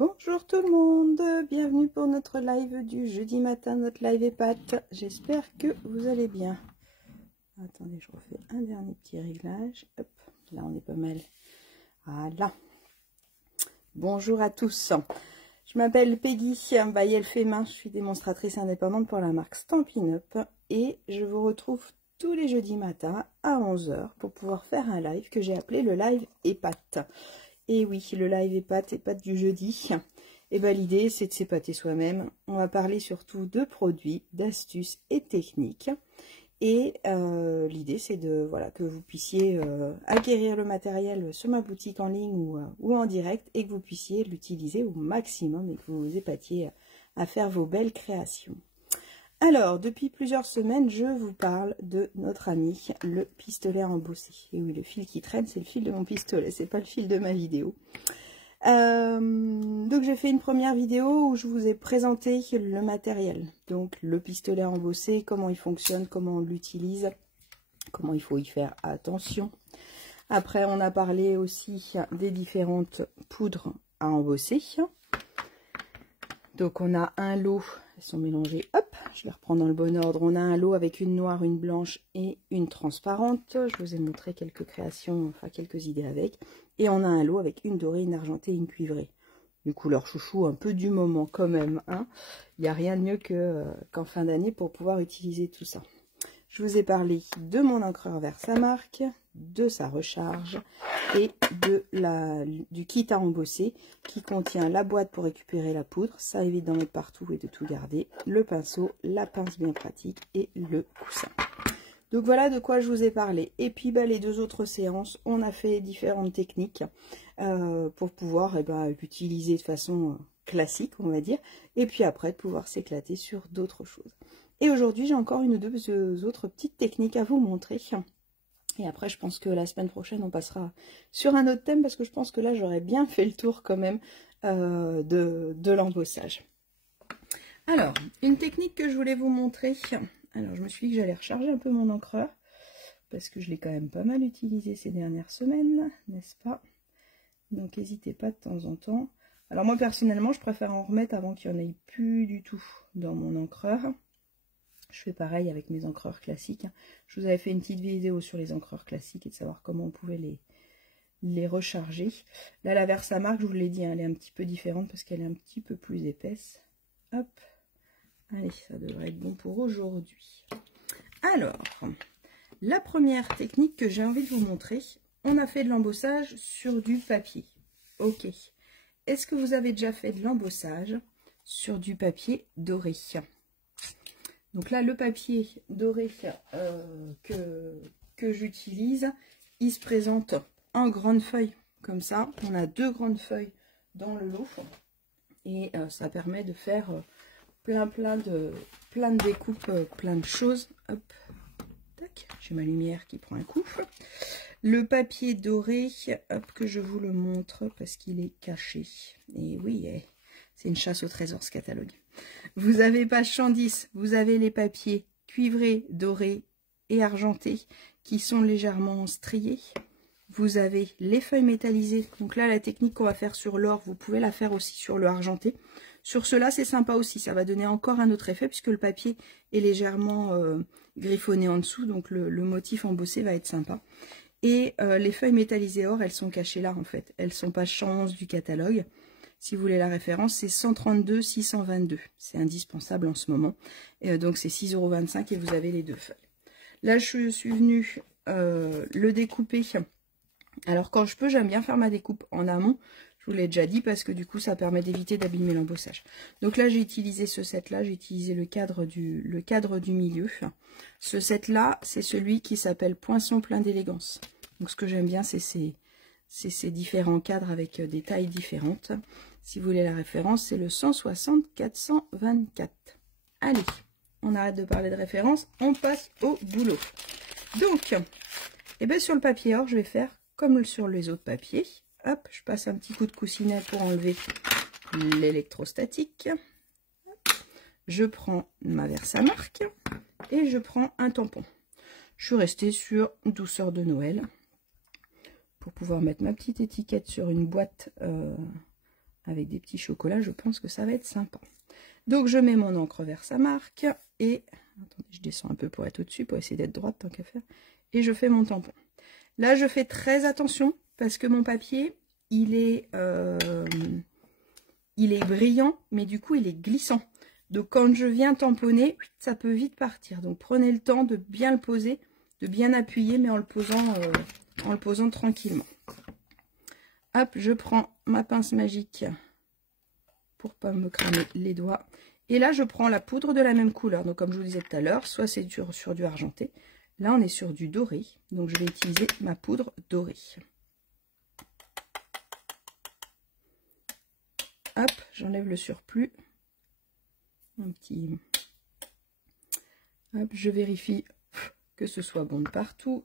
Bonjour tout le monde, bienvenue pour notre live du jeudi matin, notre live épate. J'espère que vous allez bien. Attendez, je refais un dernier petit réglage. Hop, là on est pas mal. Voilà. Bonjour à tous. Je m'appelle Peggy Bayel Fémin, je suis démonstratrice indépendante pour la marque Stampin' Up et je vous retrouve tous les jeudis matins à 11 h pour pouvoir faire un live que j'ai appelé le live épate. Et oui, le live épate du jeudi. Et ben l'idée c'est de s'épater soi-même. On va parler surtout de produits, d'astuces et techniques. Et l'idée c'est de voilà que vous puissiez acquérir le matériel sur ma boutique en ligne ou en direct et que vous puissiez l'utiliser au maximum et que vous vous épatiez à faire vos belles créations. Alors, depuis plusieurs semaines, je vous parle de notre ami, le pistolet embossé. Et oui, le fil qui traîne, c'est le fil de mon pistolet, c'est pas le fil de ma vidéo. Donc, j'ai fait une première vidéo où je vous ai présenté le matériel. Donc, le pistolet embossé, comment il fonctionne, comment on l'utilise, comment il faut y faire attention. Après, on a parlé aussi des différentes poudres à embosser. Donc, on a un lot, elles sont mélangées, hop, je les reprends dans le bon ordre. On a un lot avec une noire, une blanche et une transparente. Je vous ai montré quelques créations, enfin quelques idées avec. Et on a un lot avec une dorée, une argentée et une cuivrée. Une couleur chouchou, un peu du moment quand même. Hein. Il n'y a rien de mieux qu'en fin d'année pour pouvoir utiliser tout ça. Je vous ai parlé de mon encreur Versamark, de sa recharge et du kit à embosser qui contient la boîte pour récupérer la poudre, ça évite d'en mettre partout et de tout garder, le pinceau, la pince bien pratique et le coussin. Donc voilà de quoi je vous ai parlé. Et puis les deux autres séances, on a fait différentes techniques pour pouvoir l'utiliser de façon classique, on va dire, et puis après de pouvoir s'éclater sur d'autres choses. Et aujourd'hui, j'ai encore une ou deux autres petites techniques à vous montrer. Et après, je pense que la semaine prochaine, on passera sur un autre thème parce que je pense que là, j'aurais bien fait le tour quand même de l'embossage. Alors, une technique que je voulais vous montrer. Alors, je me suis dit que j'allais recharger un peu mon encreur parce que je l'ai quand même pas mal utilisé ces dernières semaines, n'est-ce pas? Donc, n'hésitez pas de temps en temps. Alors, moi, personnellement, je préfère en remettre avant qu'il n'y en ait plus du tout dans mon encreur. Je fais pareil avec mes encreurs classiques. Je vous avais fait une petite vidéo sur les encreurs classiques et de savoir comment on pouvait les recharger. Là, la Versamark, je vous l'ai dit, hein, elle est un petit peu différente parce qu'elle est un petit peu plus épaisse. Hop. Allez, ça devrait être bon pour aujourd'hui. Alors, la première technique que j'ai envie de vous montrer, on a fait de l'embossage sur du papier. Ok. Est-ce que vous avez déjà fait de l'embossage sur du papier doré ? Donc là, le papier doré que j'utilise, il se présente en grande feuille, comme ça. On a deux grandes feuilles dans le lot. Et ça permet de faire plein de découpes, plein de choses. Hop, tac, j'ai ma lumière qui prend un coup. Le papier doré, hop, que je vous le montre parce qu'il est caché. Et oui, c'est une chasse au trésor ce catalogue. Vous avez page 110, vous avez les papiers cuivrés, dorés et argentés qui sont légèrement striés. Vous avez les feuilles métallisées. Donc là, la technique qu'on va faire sur l'or, vous pouvez la faire aussi sur le argenté. Sur cela, c'est sympa aussi. Ça va donner encore un autre effet puisque le papier est légèrement griffonné en dessous. Donc le motif embossé va être sympa. Et les feuilles métallisées or, elles sont cachées là en fait. Elles ne sont pas 111 du catalogue. Si vous voulez la référence, c'est 132 622. C'est indispensable en ce moment. Donc c'est 6,25 € et vous avez les deux feuilles. Là, je suis venue le découper. Alors quand je peux, j'aime bien faire ma découpe en amont. Je vous l'ai déjà dit parce que du coup, ça permet d'éviter d'abîmer l'embossage. Donc là, j'ai utilisé ce set-là. J'ai utilisé le cadre du milieu. Ce set-là, c'est celui qui s'appelle Poinçon plein d'élégance. Donc ce que j'aime bien, c'est ces différents cadres avec des tailles différentes. Si vous voulez la référence, c'est le 160 424. Allez, on arrête de parler de référence, on passe au boulot. Donc, sur le papier or, je vais faire comme sur les autres papiers. Hop, je passe un petit coup de coussinet pour enlever l'électrostatique. Je prends ma Versamark et je prends un tampon. Je suis restée sur douceur de Noël pour pouvoir mettre ma petite étiquette sur une boîte avec des petits chocolats, je pense que ça va être sympa. Donc je mets mon encre Versamark et attendez, je descends un peu pour être au-dessus, pour essayer d'être droite tant qu'à faire. Et je fais mon tampon. Là, je fais très attention parce que mon papier, il est brillant, mais du coup, il est glissant. Donc quand je viens tamponner, ça peut vite partir. Donc prenez le temps de bien le poser, de bien appuyer, mais en le posant tranquillement. Hop, je prends ma pince magique pour pas me cramer les doigts. Et là, je prends la poudre de la même couleur. Donc comme je vous disais tout à l'heure, soit c'est sur du argenté. Là, on est sur du doré. Donc je vais utiliser ma poudre dorée. Hop, j'enlève le surplus. Un petit... Hop, je vérifie que ce soit bon de partout.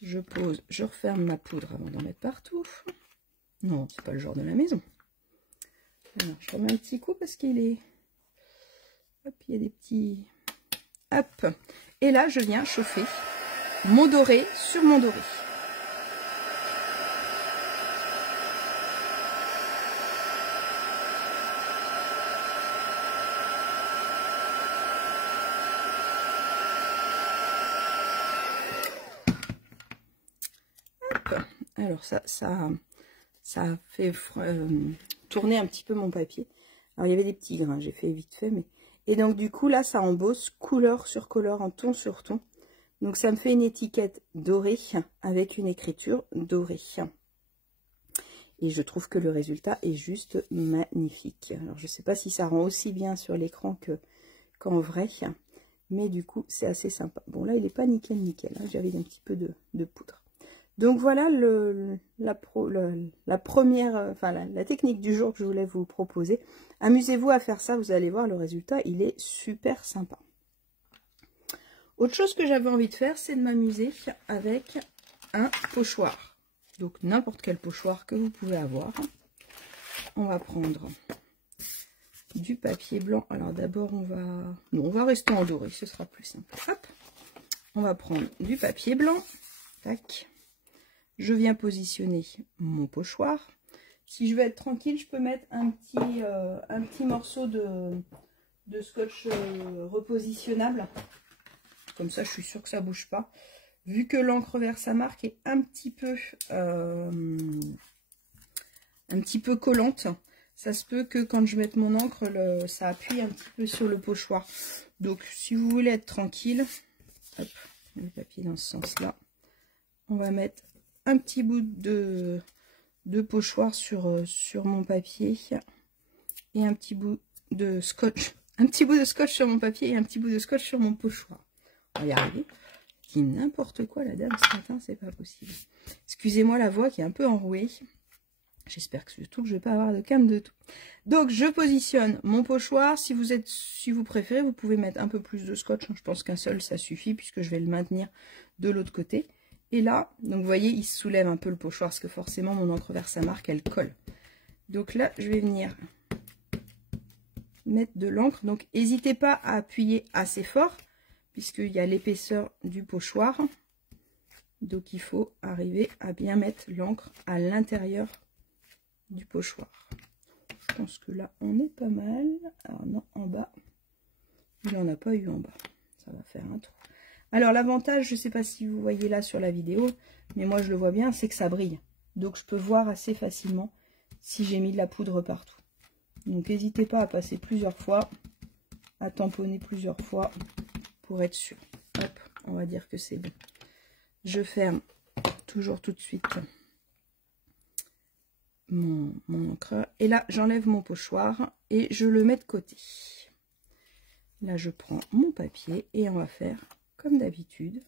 Je pose, je referme ma poudre avant d'en mettre partout. Non, c'est pas le genre de la maison. Alors, je remets un petit coup parce qu'il est... Hop, il y a des petits... Hop. Et là, je viens chauffer mon doré sur mon doré. Alors ça a fait tourner un petit peu mon papier. Alors il y avait des petits grains, j'ai fait vite fait, mais et donc du coup là ça embosse couleur sur couleur, en ton sur ton. Donc ça me fait une étiquette dorée avec une écriture dorée. Et je trouve que le résultat est juste magnifique. Alors je sais pas si ça rend aussi bien sur l'écran qu'en vrai, mais du coup c'est assez sympa. Bon là il n'est pas nickel, hein, j'avais un petit peu de poudre. Donc voilà la technique du jour que je voulais vous proposer. Amusez-vous à faire ça, vous allez voir le résultat, il est super sympa. Autre chose que j'avais envie de faire, c'est de m'amuser avec un pochoir. Donc n'importe quel pochoir que vous pouvez avoir. On va prendre du papier blanc. Alors d'abord on va rester en doré, ce sera plus simple. Hop, on va prendre du papier blanc. Tac. Je viens positionner mon pochoir. Si je veux être tranquille, je peux mettre un petit morceau de scotch repositionnable. Comme ça, je suis sûre que ça ne bouge pas. Vu que l'encre Versamark est un petit peu collante, ça se peut que quand je mette mon encre, ça appuie un petit peu sur le pochoir. Donc, si vous voulez être tranquille, hop, le papier dans ce sens-là, on va mettre un petit bout de pochoir sur mon papier et un petit bout de scotch. Un petit bout de scotch sur mon papier et un petit bout de scotch sur mon pochoir. On va y arriver. Qui n'importe quoi la dame ce matin, c'est pas possible. Excusez-moi la voix qui est un peu enrouée. J'espère que surtout que je vais pas avoir de calme de tout. Donc je positionne mon pochoir. Si vous préférez, vous pouvez mettre un peu plus de scotch. Je pense qu'un seul ça suffit puisque je vais le maintenir de l'autre côté. Et là, donc vous voyez, il se soulève un peu le pochoir parce que forcément mon encre Versamark elle colle. Donc là, je vais venir mettre de l'encre. Donc n'hésitez pas à appuyer assez fort puisqu'il y a l'épaisseur du pochoir. Donc il faut arriver à bien mettre l'encre à l'intérieur du pochoir. Je pense que là on est pas mal. Alors non, en bas, il n'en a pas eu en bas. Ça va faire un trou. Alors l'avantage, je ne sais pas si vous voyez là sur la vidéo, mais moi je le vois bien, c'est que ça brille. Donc je peux voir assez facilement si j'ai mis de la poudre partout. Donc n'hésitez pas à passer plusieurs fois, à tamponner plusieurs fois pour être sûr. Hop, on va dire que c'est bon. Je ferme toujours tout de suite mon encre. Et là, j'enlève mon pochoir et je le mets de côté. Là, je prends mon papier et on va faire comme d'habitude.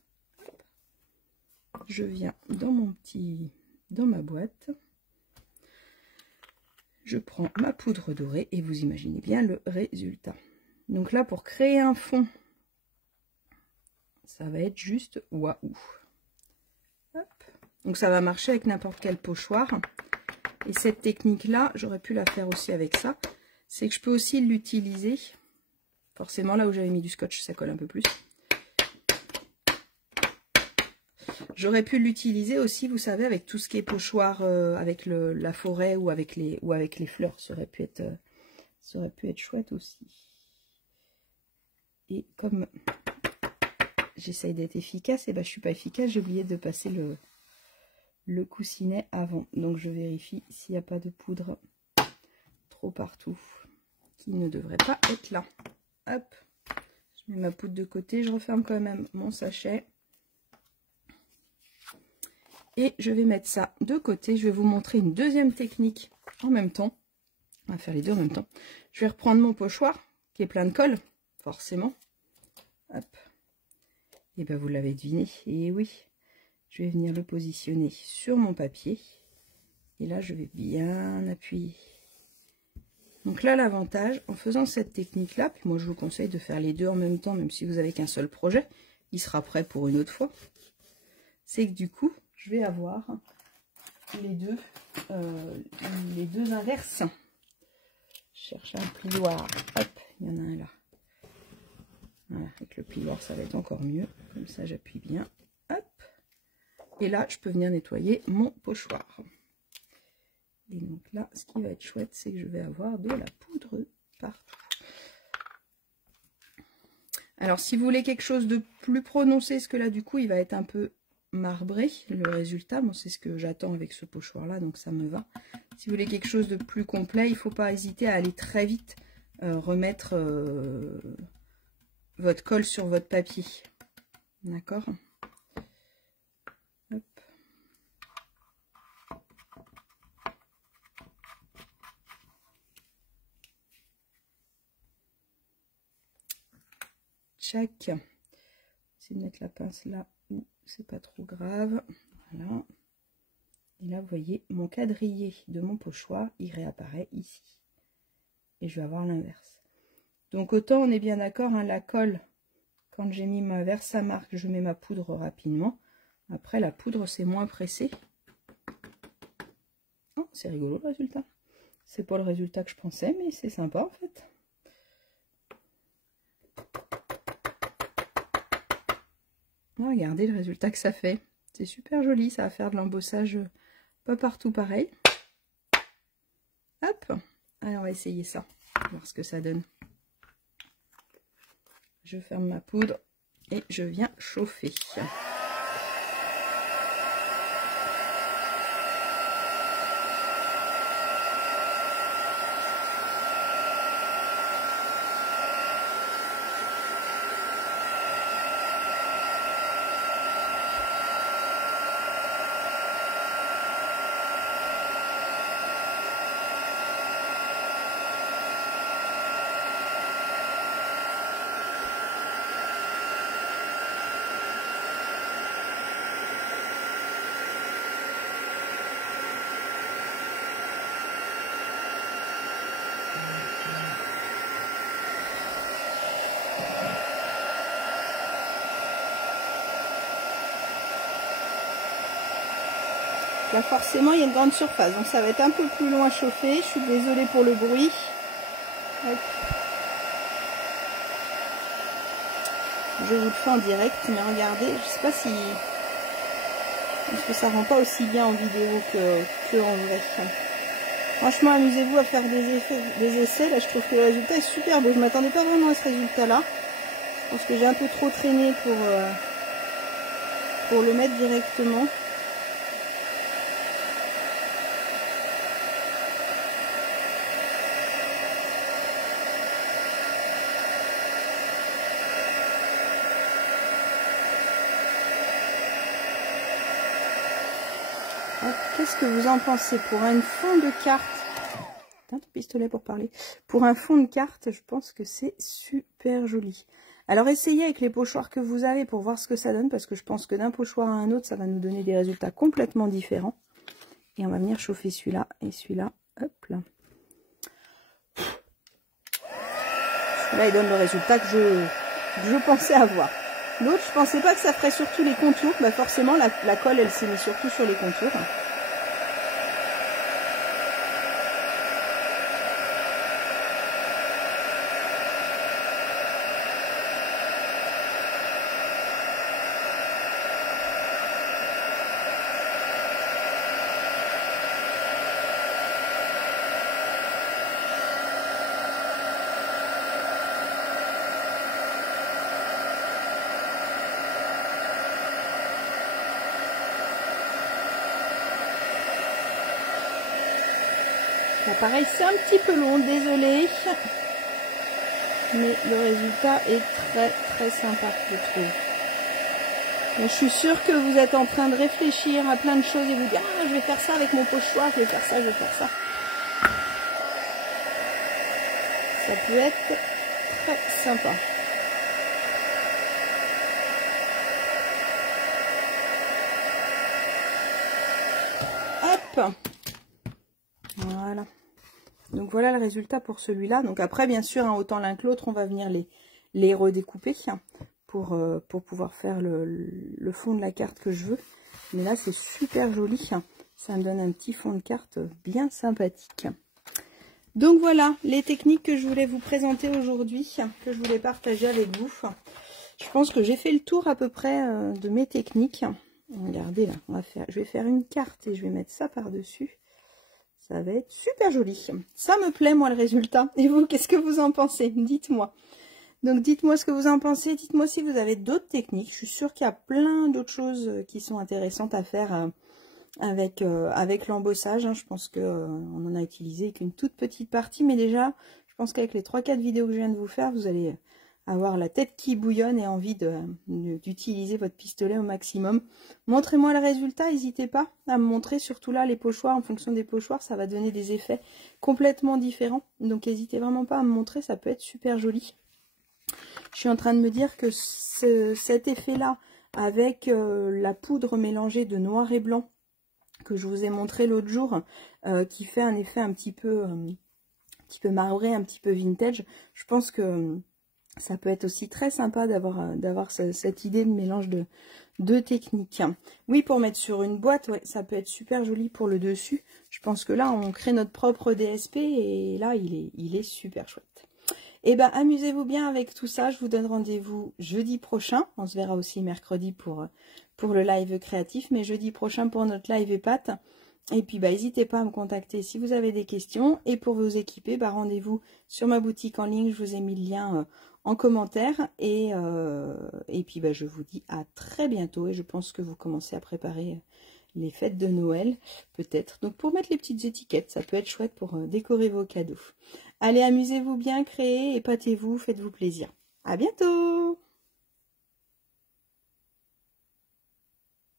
Je viens dans ma boîte. Je prends ma poudre dorée et vous imaginez bien le résultat. Donc là, pour créer un fond, ça va être juste waouh. Donc ça va marcher avec n'importe quel pochoir. Et cette technique-là, j'aurais pu la faire aussi avec ça. C'est que je peux aussi l'utiliser. Forcément, là où j'avais mis du scotch, ça colle un peu plus. J'aurais pu l'utiliser aussi, vous savez, avec tout ce qui est pochoir, avec la forêt ou avec les fleurs. Ça aurait pu être chouette aussi. Et comme j'essaye d'être efficace, et ben je suis pas efficace, j'ai oublié de passer le coussinet avant. Donc je vérifie s'il n'y a pas de poudre trop partout, qui ne devrait pas être là. Hop, je mets ma poudre de côté, je referme quand même mon sachet. Et je vais mettre ça de côté. Je vais vous montrer une deuxième technique en même temps. On va faire les deux en même temps. Je vais reprendre mon pochoir qui est plein de colle, forcément. Hop. Et ben vous l'avez deviné. Et oui, je vais venir le positionner sur mon papier. Et là, je vais bien appuyer. Donc là, l'avantage, en faisant cette technique-là, puis moi je vous conseille de faire les deux en même temps, même si vous n'avez qu'un seul projet, il sera prêt pour une autre fois, c'est que du coup, je vais avoir les deux inverses. Je cherche un plioir. Hop, il y en a un là. Voilà, avec le plioir, ça va être encore mieux. Comme ça, j'appuie bien. Hop. Et là, je peux venir nettoyer mon pochoir. Et donc là, ce qui va être chouette, c'est que je vais avoir de la poudre partout. Alors, si vous voulez quelque chose de plus prononcé, parce que là, du coup, il va être un peu marbré, le résultat. Bon, c'est ce que j'attends avec ce pochoir-là, donc ça me va. Si vous voulez quelque chose de plus complet, il ne faut pas hésiter à aller très vite remettre votre colle sur votre papier. D'accord ? Hop. Tchac. Essayer de mettre la pince là où c'est pas trop grave. Voilà. Et là, vous voyez, mon quadrillé de mon pochoir, il réapparaît ici. Et je vais avoir l'inverse. Donc, autant on est bien d'accord, hein, la colle, quand j'ai mis ma Versamark, je mets ma poudre rapidement. Après, la poudre, c'est moins pressé. Oh, c'est rigolo le résultat. C'est pas le résultat que je pensais, mais c'est sympa en fait. Regardez le résultat que ça fait. C'est super joli, ça va faire de l'embossage pas partout pareil. Hop, allez, on va essayer ça, voir ce que ça donne. Je ferme ma poudre et je viens chauffer. Là forcément il y a une grande surface, donc ça va être un peu plus long à chauffer. Je suis désolée pour le bruit. Hop. Je vous le fais en direct, mais regardez, je sais pas si... Parce que ça rend pas aussi bien en vidéo que en vrai. Franchement, amusez-vous à faire des essais. Là, je trouve que le résultat est super beau. Je m'attendais pas vraiment à ce résultat-là. Je pense que j'ai un peu trop traîné pour le mettre directement. Qu'est-ce que vous en pensez pour un fond de carte? T'as ton pistolet pour parler. Pour un fond de carte, je pense que c'est super joli. Alors essayez avec les pochoirs que vous avez pour voir ce que ça donne, parce que je pense que d'un pochoir à un autre, ça va nous donner des résultats complètement différents. Et on va venir chauffer celui-là et celui-là. Hop là. Là, il donne le résultat que je pensais avoir. L'autre, je pensais pas que ça ferait surtout les contours. Bah forcément, la colle, elle s'est mise surtout sur les contours. Là, pareil, c'est un petit peu long, désolé. Mais le résultat est très sympa, je trouve. Donc, je suis sûre que vous êtes en train de réfléchir à plein de choses et vous dire ah, je vais faire ça avec mon pochoir, je vais faire ça, je vais faire ça. Ça peut être très sympa. Hop, voilà. Donc voilà le résultat pour celui-là. Donc après, bien sûr, hein, autant l'un que l'autre, on va venir les redécouper pour pouvoir faire le fond de la carte que je veux. Mais là, c'est super joli. Ça me donne un petit fond de carte bien sympathique. Donc voilà les techniques que je voulais vous présenter aujourd'hui, que je voulais partager avec vous. Je pense que j'ai fait le tour à peu près de mes techniques. Regardez là, je vais faire une carte et je vais mettre ça par-dessus. Ça va être super joli. Ça me plaît, moi, le résultat. Et vous, qu'est-ce que vous en pensez? Dites-moi. Donc, dites-moi ce que vous en pensez. Dites-moi si vous avez d'autres techniques. Je suis sûre qu'il y a plein d'autres choses qui sont intéressantes à faire avec l'embossage. Je pense qu'on en a utilisé qu'une toute petite partie. Mais déjà, je pense qu'avec les 3-4 vidéos que je viens de vous faire, vous allez avoir la tête qui bouillonne et envie d'utiliser votre pistolet au maximum. Montrez-moi le résultat, n'hésitez pas à me montrer, surtout là les pochoirs, en fonction des pochoirs, ça va donner des effets complètement différents. Donc n'hésitez vraiment pas à me montrer, ça peut être super joli. Je suis en train de me dire que cet effet-là, avec la poudre mélangée de noir et blanc, que je vous ai montré l'autre jour, qui fait un effet un petit peu marbré, un petit peu vintage, je pense que ça peut être aussi très sympa d'avoir cette idée de mélange de techniques. Oui, pour mettre sur une boîte, ouais, ça peut être super joli pour le dessus. Je pense que là, on crée notre propre DSP et là, il est super chouette. Et ben, amusez-vous bien avec tout ça. Je vous donne rendez-vous jeudi prochain. On se verra aussi mercredi pour le live créatif, mais jeudi prochain pour notre live épate. Et puis, bah, n'hésitez pas à me contacter si vous avez des questions. Et pour vous équiper, bah, rendez-vous sur ma boutique en ligne. Je vous ai mis le lien en commentaire. Et puis, bah, je vous dis à très bientôt. Et je pense que vous commencez à préparer les fêtes de Noël, peut-être. Donc, pour mettre les petites étiquettes, ça peut être chouette pour décorer vos cadeaux. Allez, amusez-vous bien, créez, épatez-vous, faites-vous plaisir. À bientôt!